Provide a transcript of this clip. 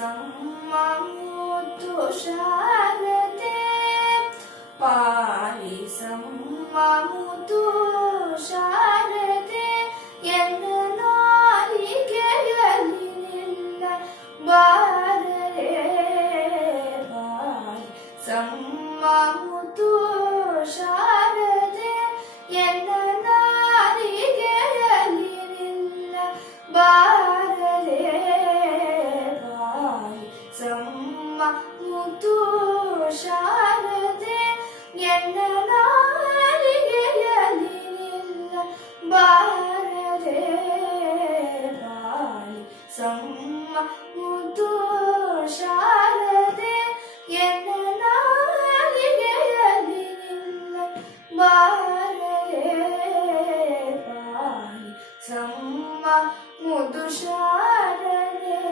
ಸಮ್ಮ ಮುತ್ತು ಶಾರದೆ ಪಾಲಿಸಮ್ಮ ಮುತ್ತು ಶಾರದೆ ಎನ್ನ ನಾಲಿಗೆಯಲ್ಲಿ ನಿನ್ನ ಬಾರರೆ ಪಾಲಿಸಮ್ಮ ಮುತ್ತು ಶಾರದೆ ಎನ್ನ ನಾಲಿಗೆಯಲ್ಲಿ ನಿನ್ನ ಬಾರರೆ ಪಾಲಿಸಮ್ಮ ಮುತ್ತು ಶಾರದೆ ಎನ್ನ ನಾಲಿಗೆಯಲ್ಲಿ ನಿನ್ನ ಬಾರರೆ ಪಾಲಿಸಮ್ಮ ಮುತ್ತು ಶಾರದೆ